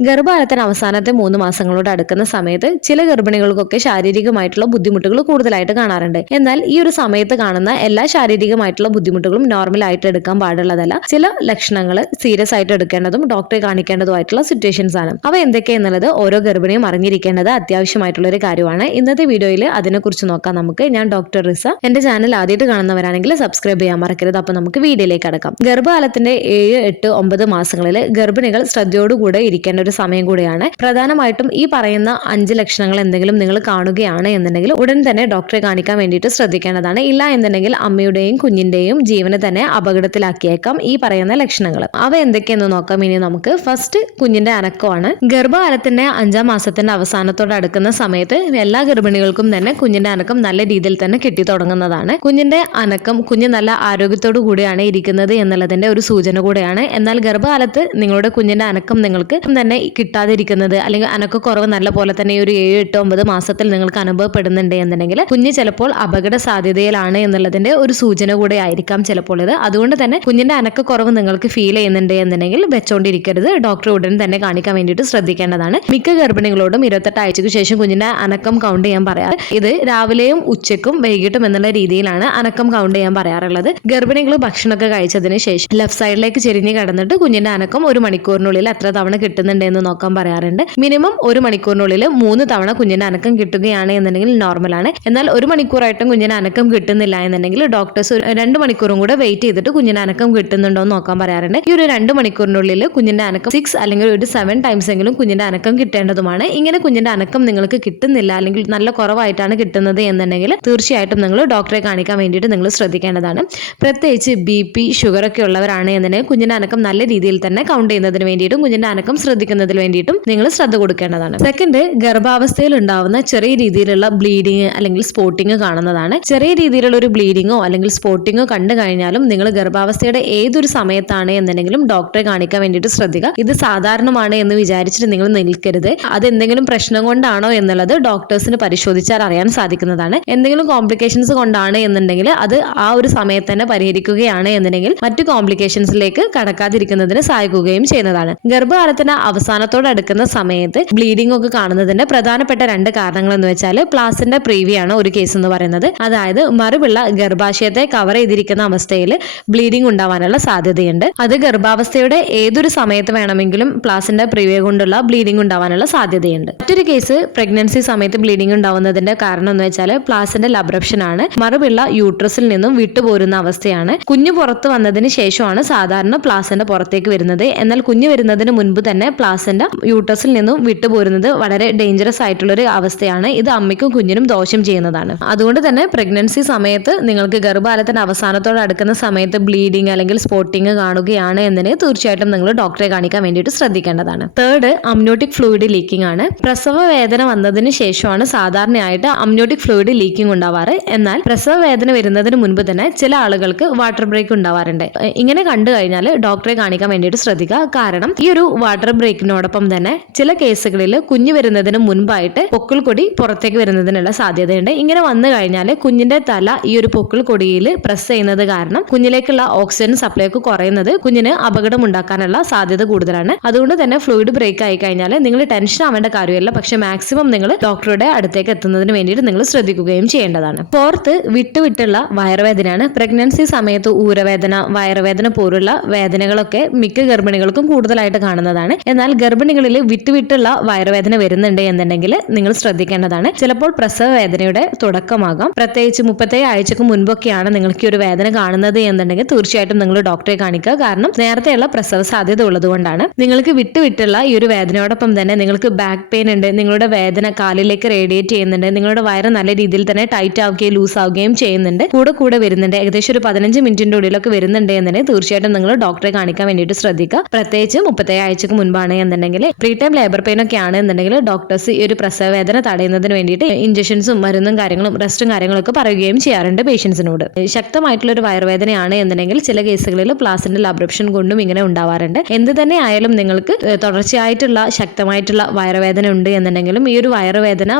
ഗർഭകാലത്തിന് അവസാനത്തെ 3 മാസങ്ങളോട് അടുക്കുന്ന സമയത്ത് ചില ഗർഭിണികൾക്കൊക്കെ ശാരീരികമായിട്ടുള്ള ബുദ്ധിമുട്ടുകൾ കൂടുതലായിട്ട് കാണാറുണ്ട്. എന്നാൽ ഈ ഒരു സമയത്ത് കാണുന്ന എല്ലാ ശാരീരികമായിട്ടുള്ള ബുദ്ധിമുട്ടുകളും നോർമലായിട്ട് എടുക്കാൻ പാടുള്ളതല്ല. ചില ലക്ഷണങ്ങൾ സീരിയസ് ആയിട്ട് എടുക്കേണ്ടതും ഡോക്ടറെ കാണിക്കേണ്ടതുമായിട്ടുള്ള സിറ്റുവേഷൻസ് ആണ്. അവ എന്തൊക്കെയെന്നുള്ളത് ഓരോ ഗർഭിണിയും അറിഞ്ഞിരിക്കേണ്ടത് അത്യാവശ്യമായിട്ടുള്ള ഒരു കാര്യമാണ്. ഇന്നത്തെ വീഡിയോയിൽ അതിനെക്കുറിച്ച് നോക്കാം നമുക്ക്. ഞാൻ ഡോക്ടർ റിസ. എന്റെ ചാനൽ ആദ്യമായിട്ട് കാണുന്നവരാണെങ്കിൽ സബ്സ്ക്രൈബ് ചെയ്യാൻ മറക്കരുത്. അപ്പൊ നമുക്ക് വീഡിയോയിലേക്ക് കടക്കാം. ഗർഭകാലത്തിന്റെ 7, 8, 9 മാസങ്ങളിൽ ഗർഭിണികൾ ശ്രദ്ധയോടുകൂടെ ഇരിക്കേണ്ട ഒരു സമയം കൂടിയാണ്. പ്രധാനമായിട്ടും ഈ പറയുന്ന 5 ലക്ഷണങ്ങൾ എന്തെങ്കിലും നിങ്ങൾ കാണുകയാണ് എന്നുണ്ടെങ്കിൽ ഉടൻ തന്നെ ഡോക്ടറെ കാണിക്കാൻ വേണ്ടിയിട്ട് ശ്രദ്ധിക്കേണ്ടതാണ്. ഇല്ല എന്നുണ്ടെങ്കിൽ അമ്മയുടെയും കുഞ്ഞിന്റെയും ജീവനെ തന്നെ അപകടത്തിലാക്കിയേക്കാം ഈ പറയുന്ന ലക്ഷണങ്ങൾ. അവ എന്തൊക്കെയെന്ന് നോക്കാം ഇനി നമുക്ക്. ഫസ്റ്റ്, കുഞ്ഞിന്റെ അനക്കമാണ്. ഗർഭകാലത്തിന്റെ 5-ാം മാസത്തിന്റെ അവസാനത്തോട് അടുക്കുന്ന സമയത്ത് എല്ലാ ഗർഭിണികൾക്കും തന്നെ കുഞ്ഞിന്റെ അനക്കം നല്ല രീതിയിൽ തന്നെ കിട്ടി തുടങ്ങുന്നതാണ്. കുഞ്ഞിന്റെ അനക്കം, കുഞ്ഞ് നല്ല ആരോഗ്യത്തോടു കൂടിയാണ് ഇരിക്കുന്നത് എന്നുള്ളതിന്റെ ഒരു സൂചന കൂടെയാണ്. എന്നാൽ ഗർഭകാലത്ത് നിങ്ങളുടെ കുഞ്ഞിന്റെ അനക്കം നിങ്ങൾക്ക് തന്നെ കിട്ടാതിരിക്കുന്നത് അല്ലെങ്കിൽ അനക്കക്കുറവ് നല്ല പോലെ തന്നെ ഒരു 7, 8, 9 മാസത്തിൽ നിങ്ങൾക്ക് അനുഭവപ്പെടുന്നുണ്ട് എന്നുണ്ടെങ്കിൽ കുഞ്ഞ് ചിലപ്പോൾ അപകട സാധ്യതയിലാണ് എന്നുള്ളതിന്റെ ഒരു സൂചന കൂടെ ആയിരിക്കാം ചിലപ്പോൾ ഇത്. അതുകൊണ്ട് തന്നെ കുഞ്ഞിന്റെ അനക്കക്കുറവ് നിങ്ങൾക്ക് ഫീൽ ചെയ്യുന്നുണ്ട് എന്നുണ്ടെങ്കിൽ വെച്ചോണ്ടിരിക്കരുത്. ഡോക്ടറെ ഉടൻ തന്നെ കാണിക്കാൻ വേണ്ടിയിട്ട് ശ്രദ്ധിക്കേണ്ടതാണ്. മിക്ക ഗർഭിണികളോടും 28 ആഴ്ചയ്ക്ക് ശേഷം കുഞ്ഞിന്റെ അനക്കം കൗണ്ട് ചെയ്യാൻ പറയാറ്. ഇത് രാവിലെയും ഉച്ചയ്ക്കും വൈകിട്ടും എന്നുള്ള രീതിയിലാണ് അനക്കം കൗണ്ട് ചെയ്യാൻ പറയാറുള്ളത്. ഗർഭിണികൾ ഭക്ഷണമൊക്കെ കഴിച്ചതിന് ശേഷം ലെഫ്റ്റ് സൈഡിലേക്ക് ചെരിഞ്ഞ് കിടന്നിട്ട് കുഞ്ഞിന്റെ അനക്കം 1 മണിക്കൂറിനുള്ളിൽ എത്ര തവണ കിട്ടുന്നുണ്ട് എന്ന് നോക്കാൻ പറയാറുണ്ട്. മിനിമം 1 മണിക്കൂറിനുള്ളിൽ 3 തവണ കുഞ്ഞിന്റെ അനക്കം കിട്ടുകയാണ് എന്നുണ്ടെങ്കിൽ നോർമലാണ്. എന്നാൽ 1 മണിക്കൂറായിട്ടും കുഞ്ഞിന് അനക്കം കിട്ടുന്നില്ല എന്നുണ്ടെങ്കിൽ ഡോക്ടേഴ്സ് 2 മണിക്കൂറും കൂടെ വെയിറ്റ് ചെയ്തിട്ട് കുഞ്ഞിന് അനക്കം കിട്ടുന്നുണ്ടോ എന്ന് നോക്കാൻ പറയാറുണ്ട്. ഈ ഒരു 2 മണിക്കൂറിനുള്ളിൽ കുഞ്ഞിന്റെ അനക്കം 6 അല്ലെങ്കിൽ ഒരു 7 ടൈംസ് എങ്കിലും കുഞ്ഞിന്റെ അനക്കം കിട്ടേണ്ടതുമാണ്. ഇങ്ങനെ കുഞ്ഞിന്റെ അനക്കം നിങ്ങൾക്ക് കിട്ടുന്നില്ല അല്ലെങ്കിൽ നല്ല കുറവായിട്ടാണ് കിട്ടുന്നത് എന്നുണ്ടെങ്കിൽ തീർച്ചയായിട്ടും നിങ്ങൾ ഡോക്ടറെ കാണിക്കാൻ വേണ്ടിയിട്ട് നിങ്ങൾ ശ്രദ്ധിക്കേണ്ടതാണ്. പ്രത്യേകിച്ച് BP, ഷുഗർ ഒക്കെ ഉള്ളവരാണ് എന്നുണ്ടെങ്കിൽ കുഞ്ഞിന്റെ അനക്കം നല്ല രീതിയിൽ തന്നെ കൗണ്ട് ചെയ്യുന്നതിന് വേണ്ടിയിട്ടും കുഞ്ഞിന്റെ അനക്കം ശ്രദ്ധിക്കുന്നതിന് വേണ്ടിയിട്ടും നിങ്ങൾ ശ്രദ്ധ കൊടുക്കേണ്ടതാണ്. സെക്കൻഡ്, ഗർഭാവസ്ഥയിൽ ഉണ്ടാവുന്ന ചെറിയ രീതിയിലുള്ള ബ്ലീഡിങ് അല്ലെങ്കിൽ സ്പോട്ടിങ് കാണുന്നതാണ്. ചെറിയ രീതിയിലുള്ള ഒരു ബ്ലീഡിങ്ങോ അല്ലെങ്കിൽ സ്പോട്ടിങ്ങോ കണ്ടു കഴിഞ്ഞാലും നിങ്ങൾ ഗർഭാവസ്ഥയുടെ ഏതൊരു സമയത്താണ് എന്നുണ്ടെങ്കിലും ഡോക്ടറെ കാണിക്കാൻ വേണ്ടിയിട്ട് ശ്രദ്ധിക്കുക. ഇത് സാധാരണമാണ് എന്ന് വിചാരിച്ചിട്ട് നിങ്ങൾ നിൽക്കരുത്. അത് എന്തെങ്കിലും പ്രശ്നം കൊണ്ടാണോ എന്നുള്ളത് ഡോക്ടേഴ്സിന് പരിശോധിച്ചാൽ അറിയാൻ സാധിക്കുന്നതാണ്. എന്തെങ്കിലും കോംപ്ലിക്കേഷൻസ് കൊണ്ടാണ് എന്നുണ്ടെങ്കിൽ അത് ആ ഒരു സമയത്ത് തന്നെ പരിഹരിക്കുകയാണ് എന്നുണ്ടെങ്കിൽ മറ്റു കോംപ്ലിക്കേഷൻസിലേക്ക് കടക്കാതിരിക്കുന്നതിന് സഹായിക്കുകയും ചെയ്യുന്നതാണ്. ഗർഭകാലത്തിന് അവസാനത്തോട് അടുക്കുന്ന സമയത്ത് ബ്ലീഡിംഗ് ഒക്കെ കാണുന്നതിന്റെ പ്രധാനപ്പെട്ട 2 കാരണങ്ങൾ എന്ന് വെച്ചാൽ പ്ലാസിന്റെ പ്രീവി ആണ് ഒരു കേസ് എന്ന് പറയുന്നത്. അതായത് മറുപിള്ള ഗർഭാശയത്തെ കവർ ചെയ്തിരിക്കുന്ന അവസ്ഥയിൽ ബ്ലീഡിംഗ് ഉണ്ടാവാനുള്ള സാധ്യതയുണ്ട്. അത് ഗർഭാവസ്ഥയുടെ ഏതൊരു സമയത്ത് വേണമെങ്കിലും പ്ലാസിന്റെ പ്രീവി കൊണ്ടുള്ള ബ്ലീഡിംഗ് ഉണ്ടാവാനുള്ള സാധ്യതയുണ്ട്. മറ്റൊരു കേസ് പ്രഗ്നൻസി സമയത്ത് ബ്ലീഡിംഗ് ഉണ്ടാവുന്നതിന്റെ കാരണം എന്ന് വെച്ചാൽ പ്ലാസിന്റെ ലബ്രപ്ഷൻ ആണ്. മറുപിള്ള യൂട്രസിൽ നിന്നും വിട്ടുപോരുന്ന അവസ്ഥയാണ്. കുഞ്ഞു പുറത്ത് വന്നതിന് ശേഷമാണ് സാധാരണ പ്ലാസിന്റെ പുറത്തേക്ക് വരുന്നത്. എന്നാൽ കുഞ്ഞു വരുന്നതിന് മുൻപ് തന്നെ പ്ലാസിന്റെ യൂട്രസിൽ നിന്നും വിട്ടുപോരുന്നത് വളരെ ഡേഞ്ചറസ് ആയിട്ടുള്ള ഒരു അവസ്ഥയാണ്. ഇത് അമ്മയ്ക്കും കുഞ്ഞിനും ദോഷം ചെയ്യുന്നതാണ്. അതുകൊണ്ട് തന്നെ പ്രഗ്നൻസി സമയത്ത് നിങ്ങൾക്ക് ഗർഭകാലത്തിന്റെ അവസാനത്തോട് അടുക്കുന്ന സമയത്ത് ബ്ലീഡിംഗ് അല്ലെങ്കിൽ സ്പോട്ടിങ് കാണുകയാണ് എന്നുണ്ടെങ്കിൽ തീർച്ചയായിട്ടും നിങ്ങൾ ഡോക്ടറെ കാണിക്കാൻ വേണ്ടിയിട്ട് ശ്രദ്ധിക്കേണ്ടതാണ്. തേർഡ്, അമ്നിയോട്ടിക് ഫ്ലൂയിഡ് ലീക്കിംഗ് ആണ്. പ്രസവ വേദന വന്നതിന് ശേഷമാണ് സാധാരണയായിട്ട് അമ്നിയോട്ടിക് ഫ്ലൂയിഡ് ലീക്കിംഗ് ഉണ്ടാവാറ്. എന്നാൽ പ്രസവ വേദന വരുന്നതിന് മുൻപ് തന്നെ ചില ആളുകൾക്ക് വാട്ടർ ബ്രേക്ക് ഉണ്ടാവാറുണ്ട്. ഇങ്ങനെ കണ്ടു കഴിഞ്ഞാൽ ഡോക്ടറെ കാണിക്കാൻ വേണ്ടിയിട്ട് ശ്രദ്ധിക്കുക. കാരണം ഈ ഒരു വാട്ടർ ബ്രേക്കിനോടൊപ്പം തന്നെ ചില കേസുകളിൽ കുഞ്ഞ് വരുന്നതിന് മുൻപായിട്ട് പൊക്കിൾ കൊടി പുറത്തേക്ക് വരുന്നതിനുള്ള സാധ്യതയുണ്ട്. ഇങ്ങനെ വന്നു കഴിഞ്ഞാൽ കുഞ്ഞിന്റെ തല ഈ ഒരു പൊക്കിൾ കൊടിയിൽ പ്രസ് ചെയ്യുന്നത് കാരണം കുഞ്ഞിലേക്കുള്ള ഓക്സിജൻ സപ്ലൈ ഒക്കെ കുറയുന്നത് കുഞ്ഞിന് അപകടം ഉണ്ടാക്കാനുള്ള സാധ്യത കൂടുതലാണ്. അതുകൊണ്ട് തന്നെ ഫ്ലൂയിഡ് ബ്രേക്ക് ആയി കഴിഞ്ഞാൽ നിങ്ങൾ ടെൻഷൻ ആവേണ്ട കാര്യമല്ല. പക്ഷെ മാക്സിമം നിങ്ങൾ ഡോക്ടറുടെ അടുത്തേക്ക് എത്തുന്നതിന് വേണ്ടിയിട്ട് നിങ്ങൾ ശ്രദ്ധിക്കുകയും ചെയ്യേണ്ടതാണ്. ഫോർത്ത്, വിട്ടുവിട്ടുള്ള വയറുവേദനയാണ്. പ്രഗ്നൻസി സമയത്ത് ഊരവേദന, വയറുവേദന പോലുള്ള വേദനകളൊക്കെ മിക്ക ഗർഭിണികൾക്കും കൂടുതലായിട്ട് കാണുന്നതാണ്. എന്നാൽ ഗർഭിണികളിൽ വിട്ടുവിട്ടുള്ള വയറുവേദന വരുന്നുണ്ട് എന്നുണ്ടെങ്കിൽ നിങ്ങൾ ശ്രദ്ധിക്കേണ്ടതാണ്. ചിലപ്പോൾ പ്രസവ വേദനയുടെ തുടക്കമാകാം. പ്രത്യേകിച്ച് 37 ആഴ്ചക്ക് മുൻപൊക്കെയാണ് നിങ്ങൾക്ക് ഈ ഒരു വേദന കാണുന്നത് എന്നുണ്ടെങ്കിൽ തീർച്ചയായിട്ടും നിങ്ങൾ ഡോക്ടറെ കാണിക്കുക. കാരണം നേരത്തെയുള്ള പ്രസവ സാധ്യത ഉള്ളതുകൊണ്ടാണ്. നിങ്ങൾക്ക് വിട്ടുവിട്ടുള്ള ഈ ഒരു വേദനയോടൊപ്പം തന്നെ നിങ്ങൾക്ക് ബാക്ക് പെയിൻ ഉണ്ട്, നിങ്ങളുടെ വേദന കാലിലേക്ക് റേഡിയേറ്റ് ചെയ്യുന്നുണ്ട്, നിങ്ങളുടെ വയറ് നല്ല രീതിയിൽ തന്നെ ടൈറ്റ് ആവുകയും ലൂസ് ആവുകയും ചെയ്യുന്നുണ്ട്, കൂടെ വരുന്നുണ്ട്, ഏകദേശം ഒരു 15 മിനിറ്റിന്റെ ഉള്ളിലൊക്കെ വരുന്നുണ്ട് എന്നുണ്ടെങ്കിൽ തീർച്ചയായിട്ടും നിങ്ങൾ ഡോക്ടറെ കാണിക്കാൻ വേണ്ടിയിട്ട് ശ്രദ്ധിക്കുക. പ്രത്യേകിച്ച് 37 ആഴ്ചക്ക് മുൻപാണ് എന്നുണ്ടെങ്കിൽ പ്രീ ടൈം ലേബർ പെയിൻ ഒക്കെ ആണ് എന്നുണ്ടെങ്കിൽ ഡോക്ടേഴ്സ് ഈ ഒരു പ്രസവ വേദന തടയുന്നതിന് വേണ്ടിയിട്ട് ഇഞ്ചക്ഷൻസും മരുന്നും കാര്യങ്ങളും റെസ്റ്റും കാര്യങ്ങളൊക്കെ പറയുകയും ചെയ്യാറുണ്ട് പേഷ്യൻസിനോട്. ശക്തമായിട്ടുള്ള ഒരു വയറുവേദനയാണ് എന്നുണ്ടെങ്കിൽ ചില കേസുകളിൽ പ്ലാസിന്റെ ലബ്രപ്ഷൻ കൊണ്ടും ഇങ്ങനെ ഉണ്ടാവാറുണ്ട്. എന്ത് തന്നെ ആയാലും നിങ്ങൾക്ക് തുടർച്ചയായിട്ടുള്ള ശക്തമായിട്ടുള്ള വയറുവേദന ഉണ്ട് എന്നുണ്ടെങ്കിലും ഈ ഒരു വയറുവേദന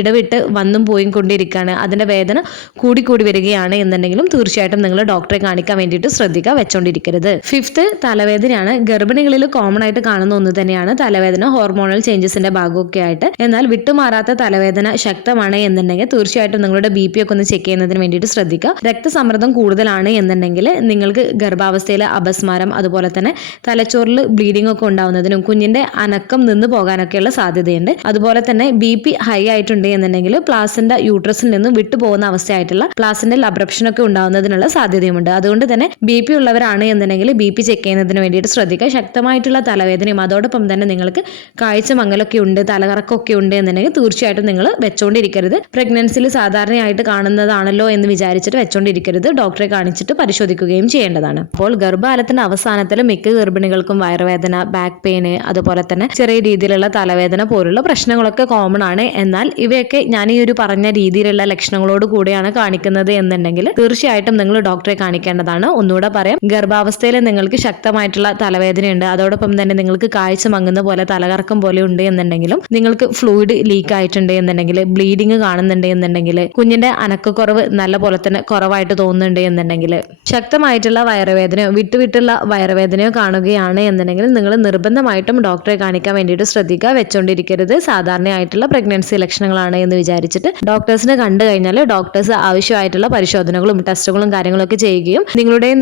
ഇടവിട്ട് വന്നും പോയും കൊണ്ടിരിക്കുകയാണ്, അതിന്റെ വേദന കൂടി വരികയാണ് എന്നുണ്ടെങ്കിലും തീർച്ചയായിട്ടും നിങ്ങൾ ഡോക്ടറെ കാണിക്കാൻ വേണ്ടിയിട്ട് ശ്രദ്ധിക്കുക, വെച്ചോണ്ടിരിക്കരുത്. ഫിഫ്ത്ത്, തലവേദനയാണ്. ഗർഭിണികളിൽ കോമൺ ആയിട്ട് കാണുന്ന ഒന്ന് തന്നെയാണ് തലവേദന ഹോർമോണൽ ചേഞ്ചസിന്റെ ഭാഗമൊക്കെ ആയിട്ട്. എന്നാൽ വിട്ടുമാറാത്ത തലവേദന ശക്തമാണ് എന്നുണ്ടെങ്കിൽ തീർച്ചയായിട്ടും നിങ്ങളുടെ BP ഒക്കെ ഒന്ന് ചെക്ക് ചെയ്യുന്നതിന് വേണ്ടിയിട്ട് ശ്രദ്ധിക്കുക. രക്തസമ്മർദ്ദം കൂടുതലാണ് എന്നുണ്ടെങ്കിൽ നിങ്ങൾക്ക് ഗർഭാവസ്ഥയിലെ അപസ്മാരം, അതുപോലെ തന്നെ തലച്ചോറിൽ ബ്ലീഡിംഗ് ഒക്കെ ഉണ്ടാവുന്നതിനും കുഞ്ഞിന്റെ അനക്കം നിന്ന് പോകാനൊക്കെയുള്ള സാധ്യതയുണ്ട്. അതുപോലെ തന്നെ BP ഹൈ ആയിട്ടുണ്ട് എന്നുണ്ടെങ്കിൽ പ്ലാസന്റ യൂട്രസിൽ നിന്നും വിട്ടുപോകുന്ന അവസ്ഥയായിട്ടുള്ള പ്ലാസന്റൽ അബ്രപ്ഷൻ ഒക്കെ ഉണ്ടാവുന്നതിനുള്ള സാധ്യതയുമുണ്ട്. അതുകൊണ്ട് തന്നെ BP ഉള്ളവരാണ് എന്നുണ്ടെങ്കിൽ BP ചെക്ക് ചെയ്യുന്നതിന് വേണ്ടിയിട്ട് ശ്രദ്ധിക്കുക. ശക്തമായിട്ടുള്ള തലവേദനയും അതോടൊപ്പം തന്നെ നിങ്ങൾക്ക് കാഴ്ച മങ്ങലൊക്കെ ഉണ്ട്, തലകറക്കമൊക്കെ ഉണ്ട് എന്നുണ്ടെങ്കിൽ തീർച്ചയായിട്ടും നിങ്ങൾ വെച്ചോണ്ടിരിക്കരുത്. പ്രഗ്നൻസിയിൽ സാധാരണയായിട്ട് കാണുന്നതാണല്ലോ എന്ന് വിചാരിച്ചിട്ട് വെച്ചോണ്ടിരിക്കരുത്. ഡോക്ടറെ കാണിച്ചിട്ട് പരിശോധിക്കുകയും ചെയ്യേണ്ടതാണ്. അപ്പോൾ ഗർഭകാലത്തിന്റെ അവസാനത്തിൽ മിക്ക ഗർഭിണികൾക്കും വയറുവേദന, ബാക്ക് പെയിന്, അതുപോലെ തന്നെ ചെറിയ രീതിയിലുള്ള തലവേദന പോലുള്ള പ്രശ്നങ്ങളൊക്കെ കോമൺ ആണ്. എന്നാൽ ഇവയൊക്കെ ഞാൻ ഈ ഒരു പറഞ്ഞ രീതിയിലുള്ള ലക്ഷണങ്ങളോട് കൂടിയാണ് കാണിക്കുന്നത് എന്നുണ്ടെങ്കിൽ തീർച്ചയായിട്ടും നിങ്ങൾ ഡോക്ടറെ കാണിക്കേണ്ടതാണ്. ഒന്നുകൂടെ പറയാം, ഗർഭാവസ്ഥയിൽ നിങ്ങൾക്ക് ശക്തമായിട്ടുള്ള തലവേദനയുണ്ട്, അതോടൊപ്പം തന്നെ നിങ്ങൾക്ക് കാഴ്ച മങ്ങുന്ന പോലെ തലകറക്കം പോലെ ഉണ്ട് എന്നുണ്ടെങ്കിലും, നിങ്ങൾക്ക് ഫ്ലൂയിഡ് ലീക്ക് ആയിട്ടുണ്ട് എന്നുണ്ടെങ്കിൽ, ബ്ലീഡിങ് കാണുന്നുണ്ട് എന്നുണ്ടെങ്കിൽ, കുഞ്ഞിന്റെ അനക്കക്കുറവ് നല്ല പോലെ തന്നെ കുറവായിട്ട് തോന്നുന്നുണ്ട് എന്നുണ്ടെങ്കിൽ, ശക്തമായിട്ടുള്ള വയറുവേദനയോ വിട്ടുവിട്ടുള്ള വയറുവേദനയോ കാണുകയാണ് എന്നുണ്ടെങ്കിൽ നിങ്ങൾ നിർബന്ധമായിട്ടും ഡോക്ടറെ കാണിക്കാൻ വേണ്ടിയിട്ട് ശ്രദ്ധിക്കുക. വെച്ചോണ്ടിരിക്കരുത്. സാധാരണയായിട്ടുള്ള പ്രഗ്നൻസി ലക്ഷണങ്ങളാണ് എന്ന് വിചാരിച്ചിട്ട് ഡോക്ടേഴ്സിനെ കണ്ടു കഴിഞ്ഞാൽ ഡോക്ടേഴ്സ് ആവശ്യമായിട്ടുള്ള പരിശോധനകളും ടെസ്റ്റുകളും കാര്യങ്ങളൊക്കെ ചെയ്യുകയും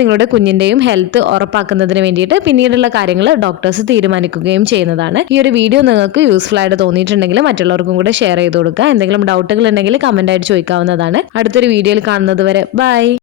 നിങ്ങളുടെ കുഞ്ഞിന്റെയും ഹെൽത്ത് ഉറപ്പാക്കുന്നതിന് വേണ്ടിയിട്ട് പിന്നീടുള്ള കാര്യങ്ങൾ ഡോക്ടേഴ്സ് തീരുമാനിക്കുകയും ചെയ്യുന്നതാണ്. ഈ ഒരു വീഡിയോ നിങ്ങൾക്ക് യൂസ്ഫുൾ ആയിട്ട് തോന്നിയിട്ടുണ്ടെങ്കിൽ മറ്റുള്ളവർക്കും കൂടെ ഷെയർ ചെയ്ത് കൊടുക്കുക. എന്തെങ്കിലും ഡൗട്ടുകൾ ഉണ്ടെങ്കിൽ കമന്റ് ആയിട്ട് ചോദിക്കാവുന്നതാണ്. അടുത്തൊരു വീഡിയോയിൽ കാണുന്നത് വരെ ബൈ.